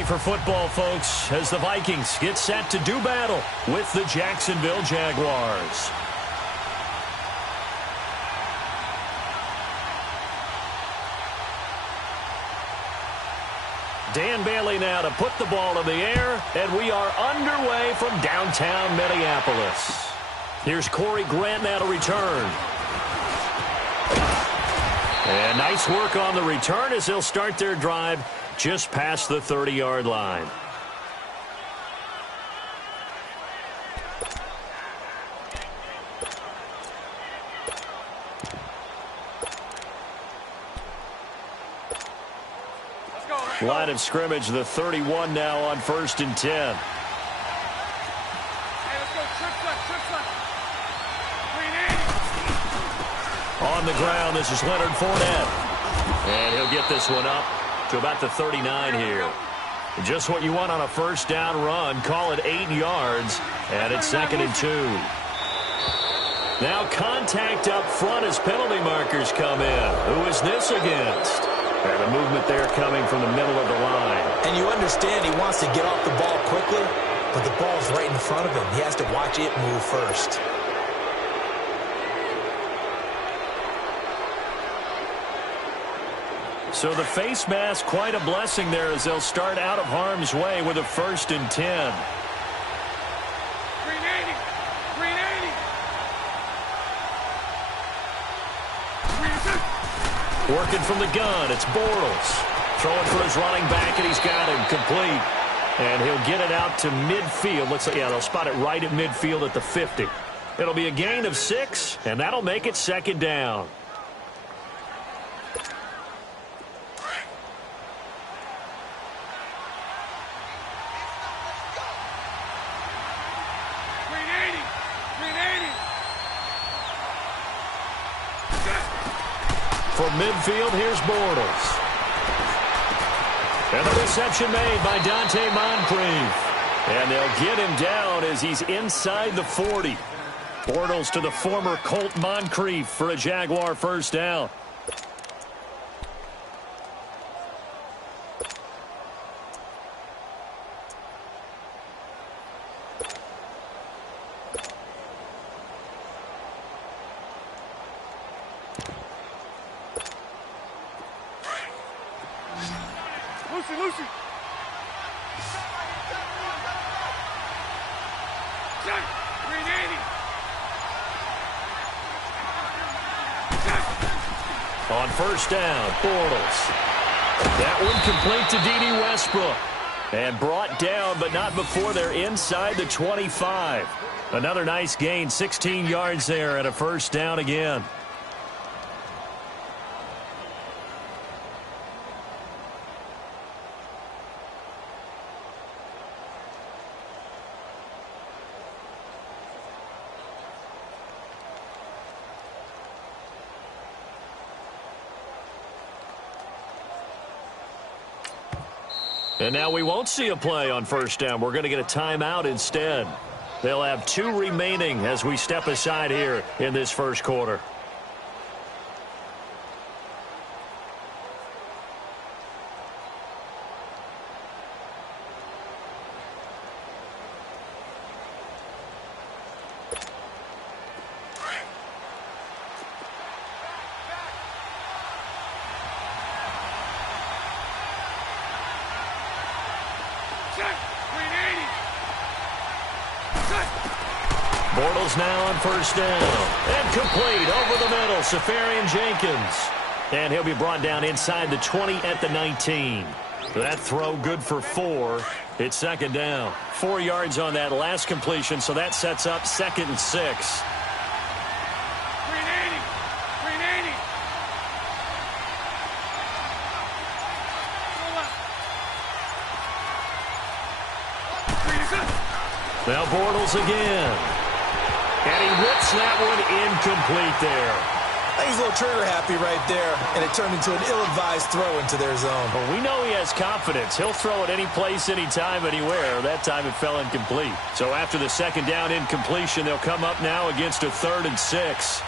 ready for football, folks, as the Vikings get set to do battle with the Jacksonville Jaguars. Dan Bailey now to put the ball in the air, and we are underway from downtown Minneapolis. Here's Corey Grant now to return. And nice work on the return as they'll start their drive just past the 30-yard line. Line of scrimmage, the 31 now on 1st and 10. Hey, let's go. Trip front. On the ground, this is Leonard Fournette. And he'll get this one up to about the 39 here. Just what you want on a first down run. Call it 8 yards, and it's 2nd and 2. Now contact up front as penalty markers come in. Who is this against? And the movement there coming from the middle of the line. And you understand he wants to get off the ball quickly, but the ball's right in front of him. He has to watch it move first. So the face mask, quite a blessing there as they'll start out of harm's way with a 1st and 10. Working from the gun, it's Bortles. Throwing for his running back, and he's got him complete. And he'll get it out to midfield. Looks like, yeah, they'll spot it right at midfield at the 50. It'll be a gain of 6, and that'll make it 2nd down. From midfield, here's Bortles. And the reception made by Dante Moncrief. And they'll get him down as he's inside the 40. Bortles to the former Colt Moncrief for a Jaguar first down. Lucy. On first down, Bortles. That one complete to D.D. Westbrook. And brought down, but not before they're inside the 25. Another nice gain, 16 yards there, and a first down again. And now we won't see a play on first down. We're going to get a timeout instead. They'll have 2 remaining as we step aside here in this first quarter. Bortles now on first down. And complete over the middle. Safarian Jenkins. And he'll be brought down inside the 20 at the 19. That throw good for 4. It's 2nd down. 4 yards on that last completion, so that sets up 2nd and 6. Now Bortles again. And he whips that one incomplete there. I think he's a little trigger happy right there, and it turned into an ill-advised throw into their zone. Well, we know he has confidence. He'll throw it any place, anytime, anywhere. That time it fell incomplete. So after the 2nd down incompletion, they'll come up now against a 3rd and 6.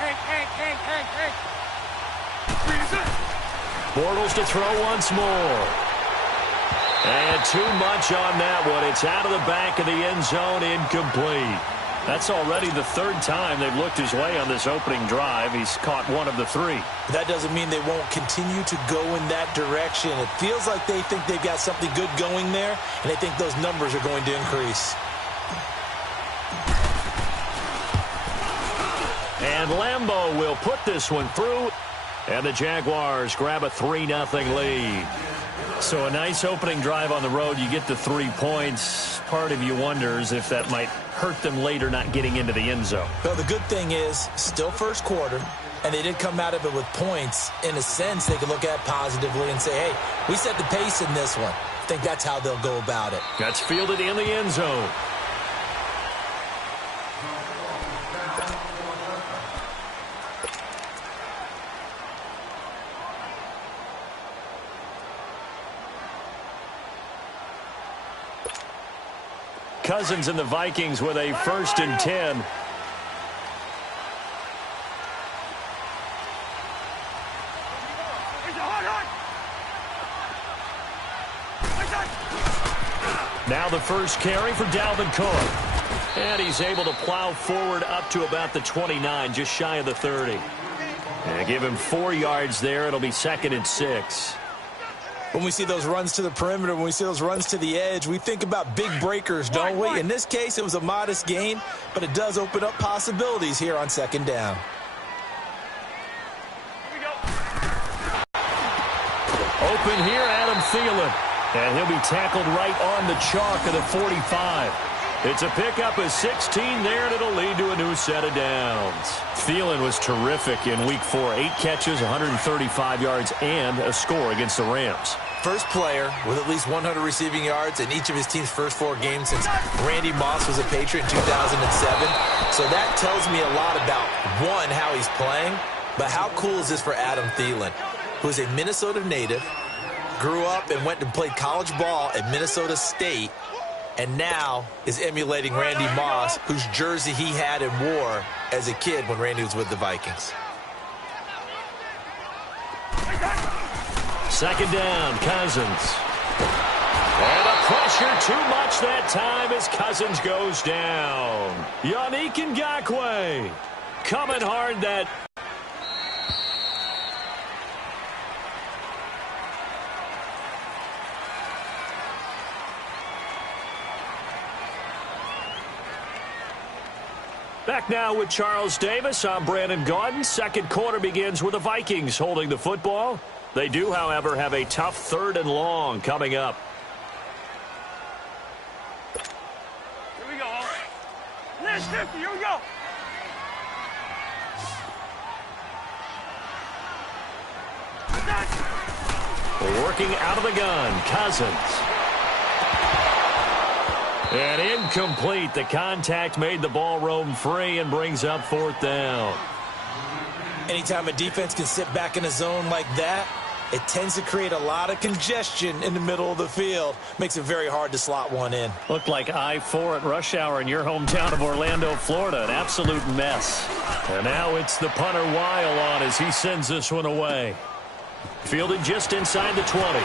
Hank. Bortles to throw once more. And too much on that one. It's out of the back of the end zone, incomplete. That's already the third time they've looked his way on this opening drive. He's caught one of the three. That doesn't mean they won't continue to go in that direction. It feels like they think they've got something good going there, and they think those numbers are going to increase. And Lambeau will put this one through, and the Jaguars grab a 3-0 lead. So a nice opening drive on the road. You get the 3 points. Part of you wonders if that might hurt them later not getting into the end zone. Well, the good thing is, still first quarter, and they did come out of it with points. In a sense, they can look at it positively and say, hey, we set the pace in this one. I think that's how they'll go about it. That's fielded in the end zone. Cousins and the Vikings with a 1st and 10. Now the first carry for Dalvin Cook. And he's able to plow forward up to about the 29, just shy of the 30. And give him 4 yards there. It'll be 2nd and 6. When we see those runs to the perimeter, when we see those runs to the edge, we think about big breakers, don't we? In this case, it was a modest gain, but it does open up possibilities here on 2nd down. Open here, Adam Thielen. And he'll be tackled right on the chalk of the 45. It's a pickup of 16 there, and it'll lead to a new set of downs. Thielen was terrific in Week 4. 8 catches, 135 yards, and a score against the Rams. First player with at least 100 receiving yards in each of his team's first 4 games since Randy Moss was a Patriot in 2007. So that tells me a lot about, one, how he's playing, but how cool is this for Adam Thielen, who is a Minnesota native, grew up and went and played college ball at Minnesota State, and now is emulating Randy Moss, whose jersey he had and wore as a kid when Randy was with the Vikings. 2nd down, Cousins. And the pressure too much that time as Cousins goes down. Yannick Ngakoue coming hard that. Back now with Charles Davis. I'm Brandon Gaudin. 2nd quarter begins with the Vikings holding the football. They do, however, have a tough 3rd and long coming up. Here we go. Last 50, here we go. Working out of the gun, Cousins. And incomplete. The contact made the ball roam free and brings up 4th down. Anytime a defense can sit back in a zone like that, it tends to create a lot of congestion in the middle of the field. Makes it very hard to slot one in. Looked like I-4 at rush hour in your hometown of Orlando, Florida. An absolute mess. And now it's the punter Weil on as he sends this one away. Fielded just inside the 20.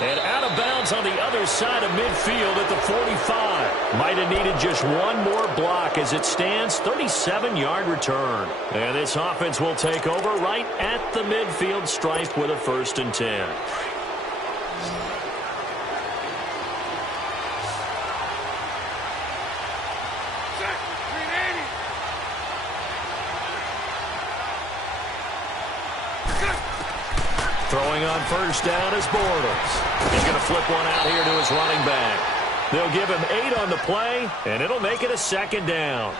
And out of bounds on the other side of midfield at the 45. Might have needed just one more block as it stands. 37-yard return. And this offense will take over right at the midfield stripe with a 1st and 10. Throwing on 1st down is Bortles. He's going to flip one out here to his running back. They'll give him 8 on the play, and it'll make it a 2nd down.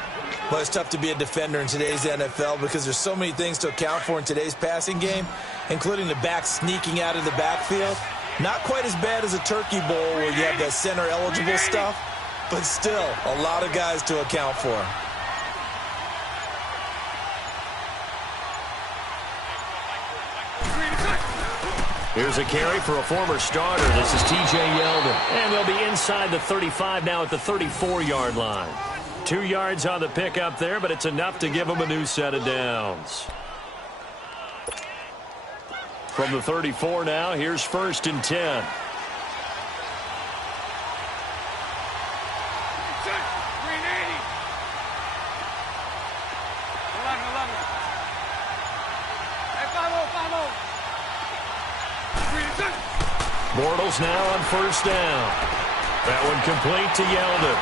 Well, it's tough to be a defender in today's NFL because there's so many things to account for in today's passing game, including the back sneaking out of the backfield. Not quite as bad as a turkey bowl where you have that center-eligible stuff, but still a lot of guys to account for. Here's a carry for a former starter. This is T.J. Yeldon. And they'll be inside the 35 now at the 34-yard line. 2 yards on the pickup there, but it's enough to give them a new set of downs. From the 34 now, here's 1st and 10. Bortles now on 1st down. That one complete to Yeldon.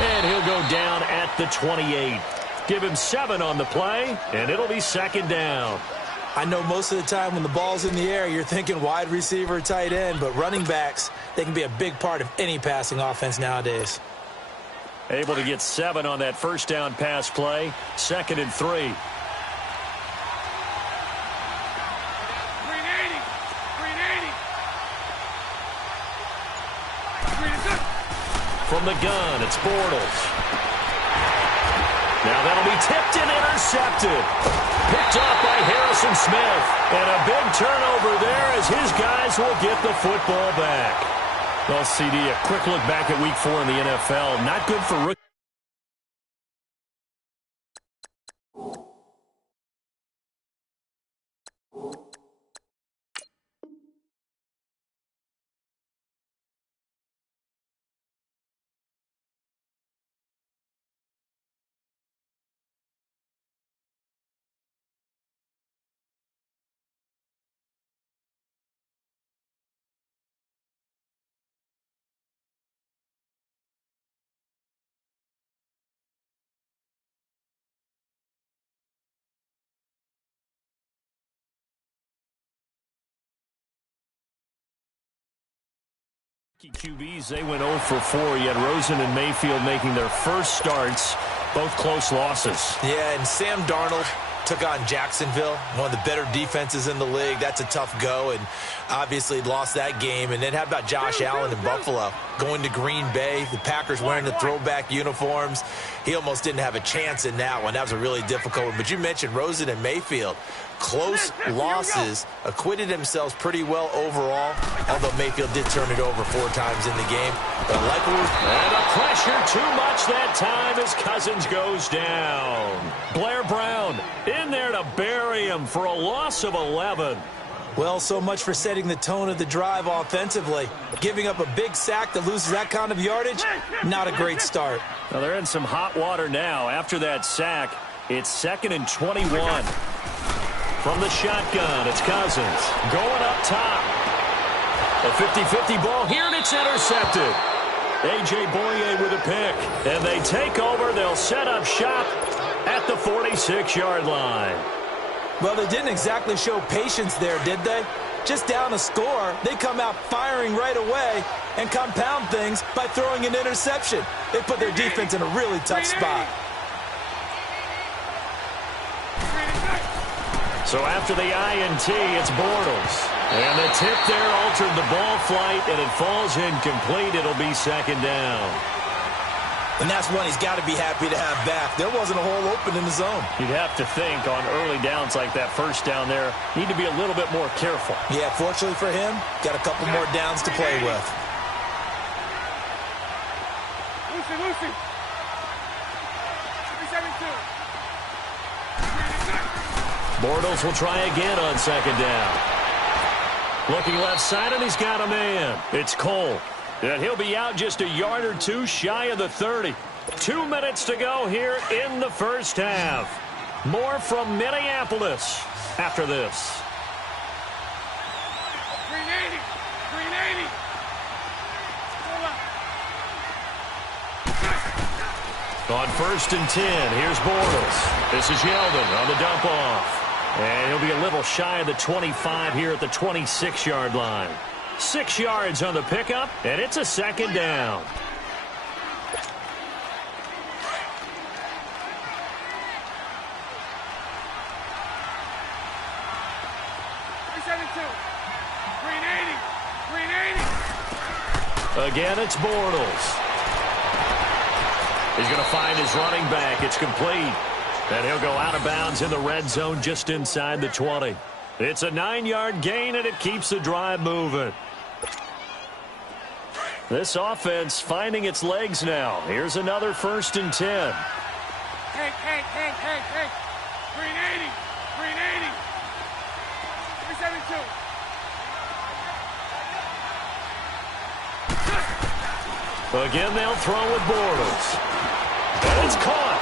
And he'll go down at the 28. Give him 7 on the play, and it'll be 2nd down. I know most of the time when the ball's in the air, you're thinking wide receiver, tight end, but running backs, they can be a big part of any passing offense nowadays. Able to get 7 on that 1st down pass play. 2nd and 3. From the gun, it's Bortles. Now that'll be tipped and intercepted. Picked off by Harrison Smith. And a big turnover there as his guys will get the football back. Well, CD, a quick look back at Week 4 in the NFL. Not good for rookies. QBs, they went 0 for 4. You had Rosen and Mayfield making their first starts, both close losses. Yeah, and Sam Darnold took on Jacksonville, one of the better defenses in the league. That's a tough go, and obviously lost that game. And then how about Josh Allen in Buffalo? Going to Green Bay, the Packers wearing the throwback uniforms. He almost didn't have a chance in that one. That was a really difficult one. But you mentioned Rosen and Mayfield. Close losses, acquitted themselves pretty well overall, although Mayfield did turn it over 4 times in the game. But I like and a pressure too much that time as Cousins goes down. Blair Brown in there to bury him for a loss of 11. Well, so much for setting the tone of the drive offensively. Giving up a big sack that loses that kind of yardage, not a great start. Now they're in some hot water now. After that sack, it's 2nd and 21. From the shotgun, it's Cousins going up top. A 50-50 ball here, and it's intercepted. A.J. Boye with a pick. And they take over. They'll set up shop at the 46-yard line. Well, they didn't exactly show patience there, did they? Just down a score, they come out firing right away and compound things by throwing an interception. They put their defense in a really tough spot. So after the INT, it's Bortles. And the tip there altered the ball flight, and it falls incomplete. It'll be 2nd down. And that's one he's got to be happy to have back. There wasn't a hole open in the zone. You'd have to think on early downs like that 1st down there, need to be a little bit more careful. Yeah, fortunately for him, got a couple more downs to play with. Lucy. 372. Bortles will try again on 2nd down. Looking left side, and he's got a man. It's Cole. And he'll be out just a yard or 2 shy of the 30. 2 minutes to go here in the 1st half. More from Minneapolis after this. 380. On 1st and 10, here's Bortles. This is Yeldon on the dump off. And he'll be a little shy of the 25 here at the 26-yard line. 6 yards on the pickup, and it's a 2nd down. Again, it's Bortles. He's going to find his running back. It's complete. And he'll go out of bounds in the red zone just inside the 20. It's a 9-yard gain, and it keeps the drive moving. This offense finding its legs now. Here's another 1st and 10. Hey. 380. 372. Again, they'll throw with Bortles. And it's caught.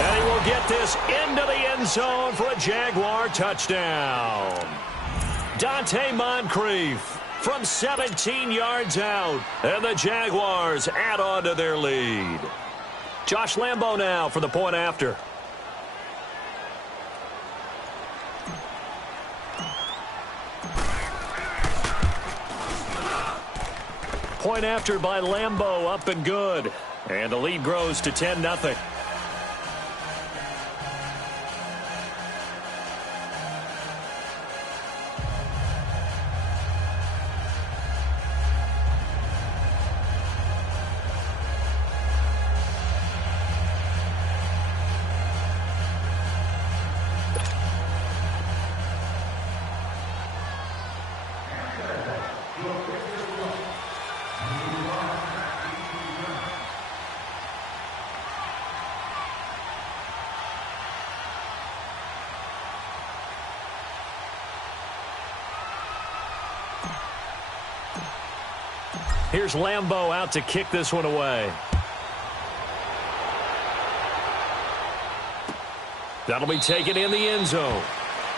And he will get this into the end zone for a Jaguar touchdown. Dante Moncrief from 17 yards out. And the Jaguars add on to their lead. Josh Lambo now for the point after. Point after by Lambo, up and good. And the lead grows to 10-0. Here's Lambo out to kick this one away. That'll be taken in the end zone.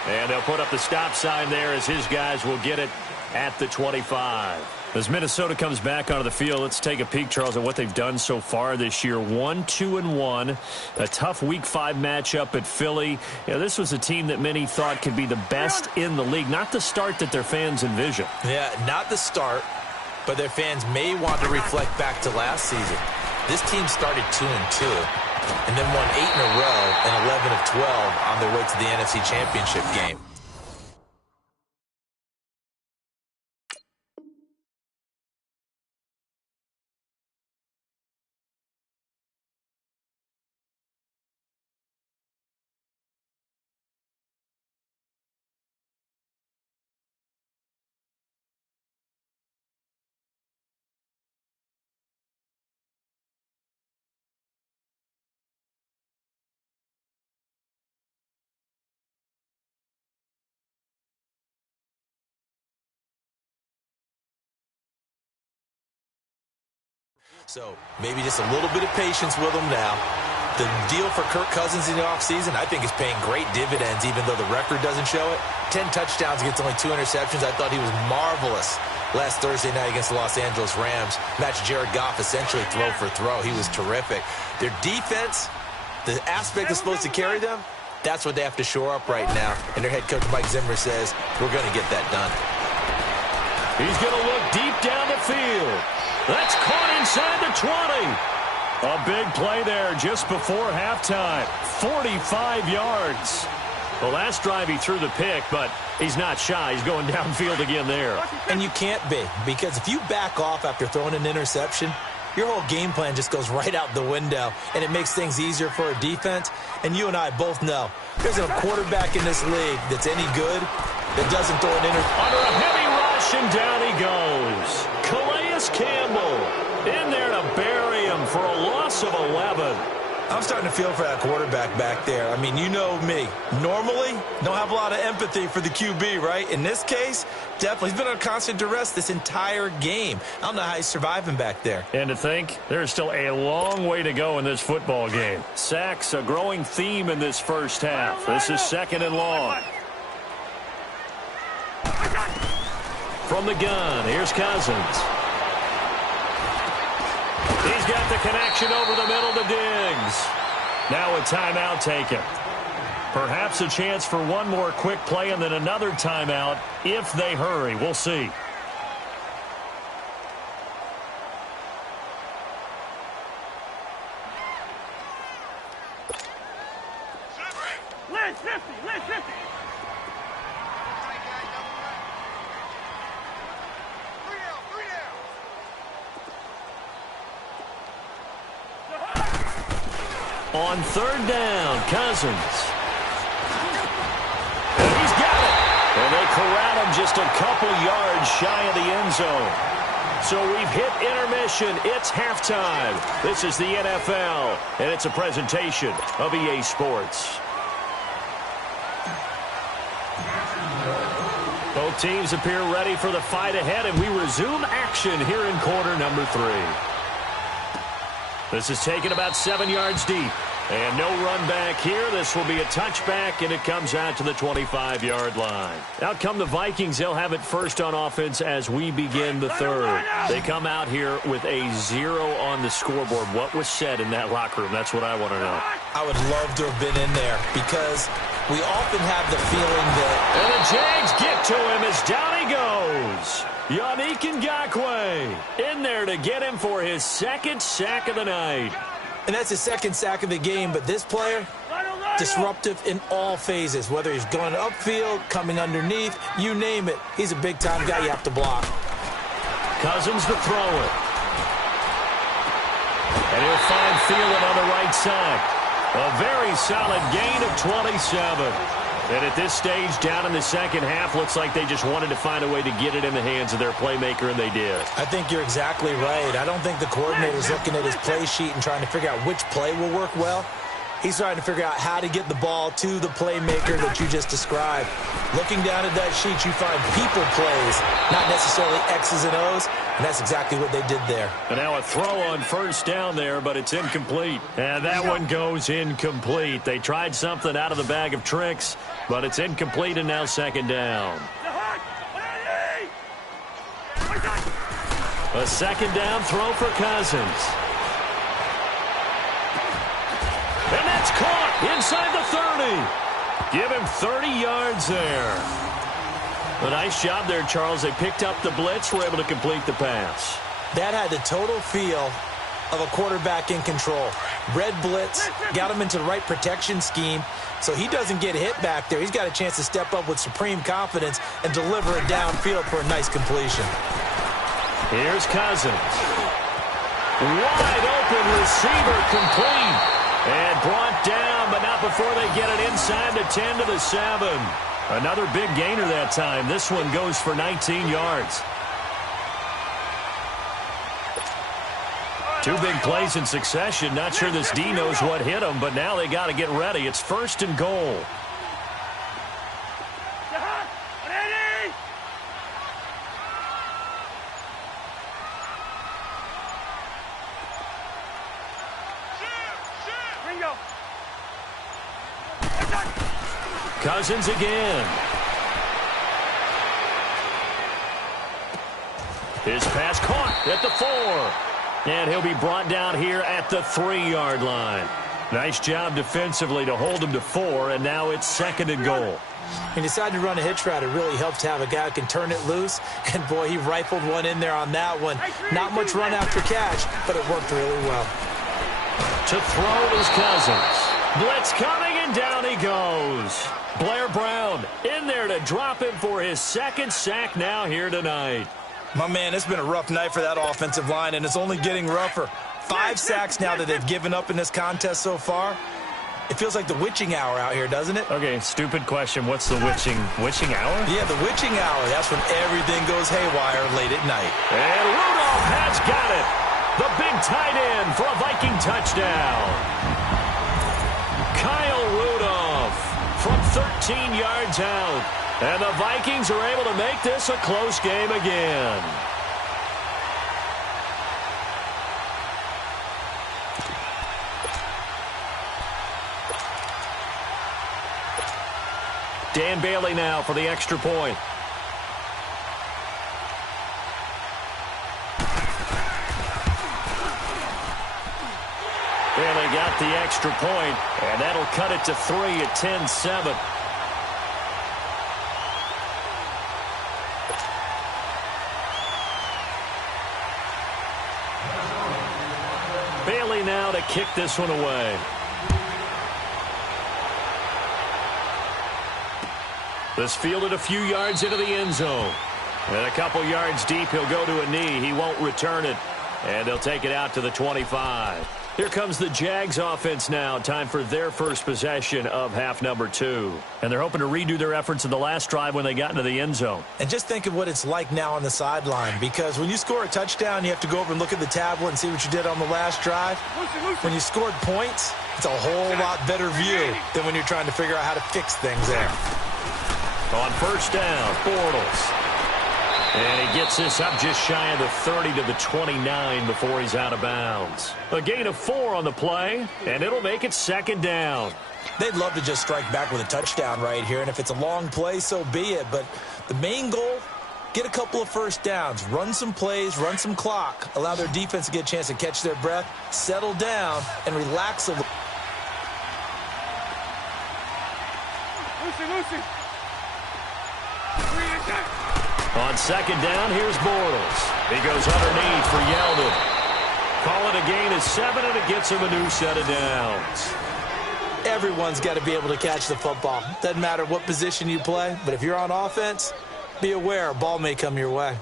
And they'll put up the stop sign there as his guys will get it at the 25. As Minnesota comes back onto the field, let's take a peek, Charles, at what they've done so far this year. 1-2-1, a tough Week 5 matchup at Philly. This was a team that many thought could be the best in the league. Not the start that their fans envisioned. Yeah, not the start, but their fans may want to reflect back to last season. This team started 2-2 and then won 8 in a row and 11 of 12 on their way to the NFC Championship game. So maybe just a little bit of patience with them now. The deal for Kirk Cousins in the offseason, I think, is paying great dividends, even though the record doesn't show it. 10 touchdowns against only 2 interceptions. I thought he was marvelous last Thursday night against the Los Angeles Rams. Matched Jared Goff essentially throw for throw. He was terrific. Their defense, the aspect that's supposed to carry them, that's what they have to shore up right now. And their head coach, Mike Zimmer, says, we're going to get that done. He's going to look deep down the field. That's caught inside the 20. A big play there just before halftime. 45 yards. The last drive he threw the pick, but he's not shy. He's going downfield again there. And you can't be, because if you back off after throwing an interception, your whole game plan just goes right out the window, and it makes things easier for a defense. And you and I both know there's a quarterback in this league that's any good that doesn't throw an interception. Under a heavy rush, and down he goes. Calais Campbell in there to bury him for a loss of 11. I'm starting to feel for that quarterback back there. I mean, you know me. Normally, don't have a lot of empathy for the QB, right? In this case, definitely. He's been on constant duress this entire game. I don't know how he's surviving back there. And to think, there's still a long way to go in this football game. Sacks, a growing theme in this first half. This is 2nd and long. From the gun, here's Cousins. He's got the connection over the middle to Diggs. Now a timeout taken. Perhaps a chance for one more quick play and then another timeout if they hurry. We'll see. Let's 50. On 3rd down, Cousins. And he's got it. And corral him just a couple yards shy of the end zone. So we've hit intermission. It's halftime. This is the NFL, and it's a presentation of EA Sports. Both teams appear ready for the fight ahead, and we resume action here in quarter number 3. This is taken about 7 yards deep. And no run back here. This will be a touchback, and it comes out to the 25-yard line. Out come the Vikings. They'll have it first on offense as we begin the third. They come out here with a 0 on the scoreboard. What was said in that locker room? That's what I want to know. I would love to have been in there because we often have the feeling that... And the Jags get to him as down he goes. Yannick Ngakoue in there to get him for his second sack of the night. And that's his second sack of the game, but this player, disruptive in all phases, whether he's going upfield, coming underneath, you name it. He's a big-time guy you have to block. Cousins to throw it. And he'll find Thielen on the right side. A very solid gain of 27. And at this stage, down in the second half, looks like they just wanted to find a way to get it in the hands of their playmaker, and they did. I think you're exactly right. I don't think the coordinator's looking at his play sheet and trying to figure out which play will work well. He's trying to figure out how to get the ball to the playmaker that you just described. Looking down at that sheet, you find people plays, not necessarily X's and O's, and that's exactly what they did there. And now a throw on first down there, but it's incomplete. And that one goes incomplete. They tried something out of the bag of tricks, but it's incomplete, and now second down. A second down throw for Cousins. And that's caught inside the 30. Give him 30 yards there. A nice job there, Charles. They picked up the blitz, were able to complete the pass. That had the total feel of a quarterback in control. Red blitz, got him into the right protection scheme, so he doesn't get hit back there. He's got a chance to step up with supreme confidence and deliver it downfield for a nice completion. Here's Cousins. Wide open receiver complete. And brought down, but not before they get it inside the 10 to the 7. Another big gainer that time. This one goes for 19 yards. Two big plays in succession. Not sure this D knows what hit him, but now they got to get ready. It's first and goal. Cousins again. His pass caught at the 4. And he'll be brought down here at the 3-yard line. Nice job defensively to hold him to 4, and now it's second and goal. He decided to run a hitch route. It really helps to have a guy who can turn it loose. And, boy, he rifled one in there on that one. Not much run after catch, but it worked really well. To throw is Cousins. Blitz coming, and down he goes. Blair Brown in there to drop him for his second sack now here tonight. My man, it's been a rough night for that offensive line, and it's only getting rougher. 5 sacks now that they've given up in this contest so far. It feels like the witching hour out here, doesn't it? Okay, stupid question. What's the witching hour? Yeah, the witching hour. That's when everything goes haywire late at night. And Rudolph has got it. The big tight end for a Viking touchdown. Kyle Rudolph from 13 yards out. And the Vikings are able to make this a close game again. Dan Bailey now for the extra point. Bailey got the extra point, and that'll cut it to 3 at 10-7. Bailey now to kick this one away. This fielded a few yards into the end zone. And a couple yards deep, he'll go to a knee. He won't return it. And they'll take it out to the 25. Here comes the Jags offense now. Time for their first possession of half number 2. And they're hoping to redo their efforts in the last drive when they got into the end zone. And just think of what it's like now on the sideline, because when you score a touchdown, you have to go over and look at the tablet and see what you did on the last drive. When you scored points, it's a whole lot better view than when you're trying to figure out how to fix things there. On first down, Bortles. And he gets this up just shy of the 30 to the 29 before he's out of bounds. A gain of 4 on the play, and it'll make it second down. They'd love to just strike back with a touchdown right here, and if it's a long play, so be it. But the main goal, get a couple of first downs, run some plays, run some clock, allow their defense to get a chance to catch their breath, settle down, and relax a little. Lucy. On second down, here's Bortles. He goes underneath for Yeldon. Call it a gain of 7, and it gets him a new set of downs. Everyone's got to be able to catch the football. Doesn't matter what position you play, but if you're on offense, be aware a ball may come your way.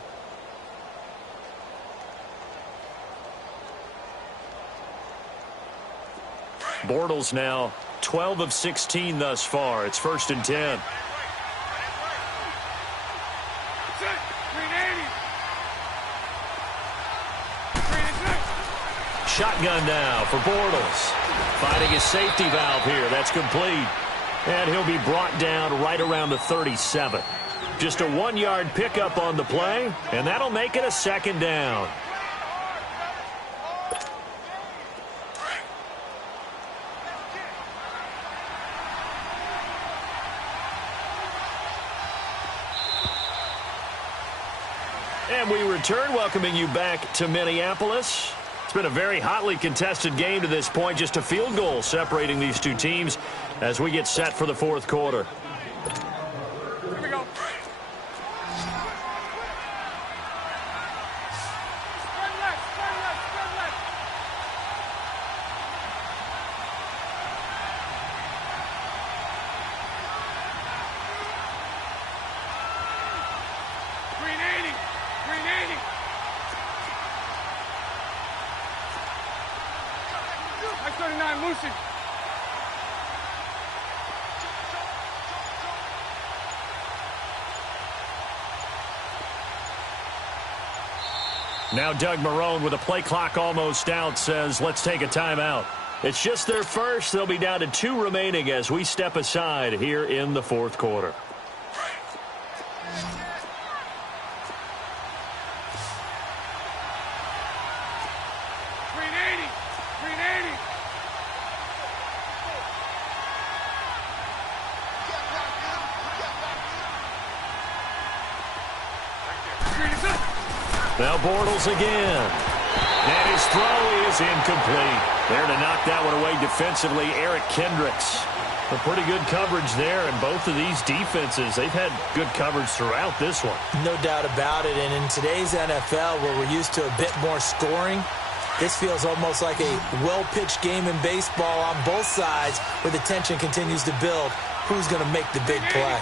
Bortles now 12 of 16 thus far. It's 1st and 10. Shotgun now for Bortles. Finding his safety valve here. That's complete. And he'll be brought down right around the 37. Just a 1-yard pickup on the play, and that'll make it a second down. And we return, welcoming you back to Minneapolis. It's been a very hotly contested game to this point. Just a field goal separating these two teams as we get set for the fourth quarter. Here we go. Spread left. Green 80. I 39, Lucy. Now Doug Marrone, with a play clock almost out, says let's take a timeout. It's just their first. They'll be down to 2 remaining as we step aside here in the fourth quarter. Now Bortles again. And his throw is incomplete. There to knock that one away defensively, Eric Kendricks. A pretty good coverage there, and both of these defenses, they've had good coverage throughout this one. No doubt about it, and in today's NFL, where we're used to a bit more scoring, this feels almost like a well-pitched game in baseball on both sides, where the tension continues to build. Who's going to make the big play?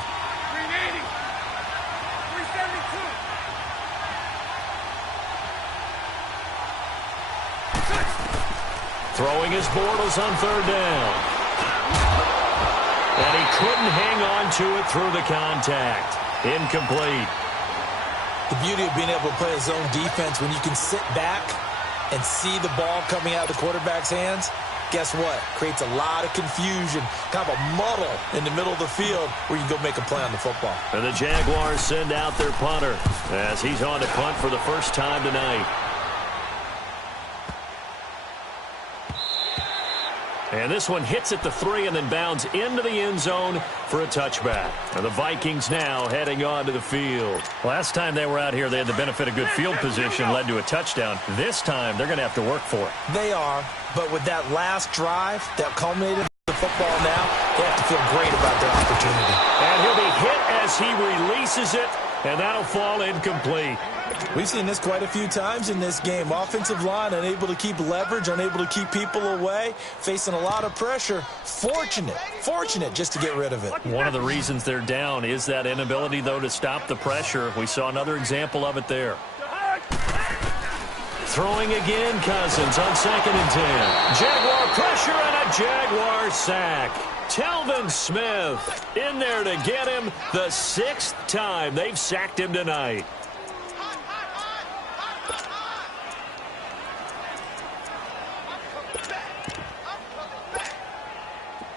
Throwing his Bortles on third down. And he couldn't hang on to it through the contact. Incomplete. The beauty of being able to play a zone defense when you can sit back and see the ball coming out of the quarterback's hands, guess what? Creates a lot of confusion, kind of a muddle in the middle of the field where you can go make a play on the football. And the Jaguars send out their punter as he's on to punt for the first time tonight. And this one hits at the 3 and then bounds into the end zone for a touchback. And the Vikings now heading onto the field. Last time they were out here, they had the benefit of good field position, led to a touchdown. This time, they're going to have to work for it. They are, but with that last drive that culminated in the football now, they have to feel great about their opportunity. And he'll be hit as he releases it, and that'll fall incomplete. We've seen this quite a few times in this game. Offensive line unable to keep leverage, unable to keep people away, facing a lot of pressure. Fortunate just to get rid of it. One of the reasons they're down is that inability, though, to stop the pressure. We saw another example of it there. Throwing again, Cousins on 2nd and 10. Jaguar pressure and a Jaguar sack. Telvin Smith in there to get him the 6th time they've sacked him tonight.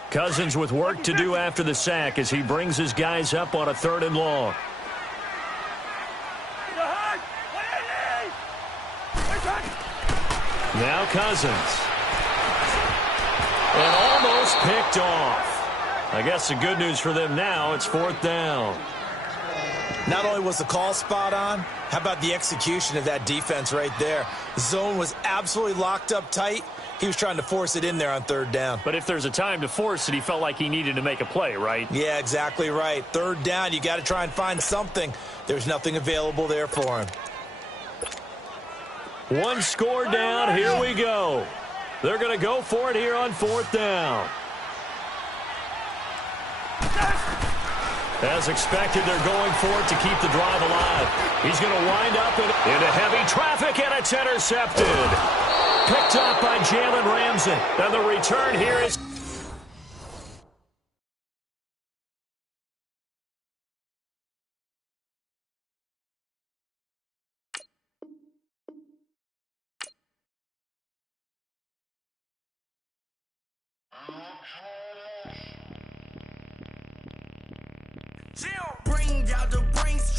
Cousins with work to do after the sack as he brings his guys up on a 3rd and long. Now Cousins. And almost picked off. I guess the good news for them now, it's 4th down. Not only was the call spot on, how about the execution of that defense right there? The zone was absolutely locked up tight. He was trying to force it in there on 3rd down. But if there's a time to force it, he felt like he needed to make a play, right? Yeah, exactly right. 3rd down, you got to try and find something. There's nothing available there for him. One score down, here we go. They're going to go for it here on 4th down. As expected, they're going for it to keep the drive alive. He's going to wind up into heavy traffic, and it's intercepted. Picked up by Jalen Ramsey. And the return here is... Bring out the brains,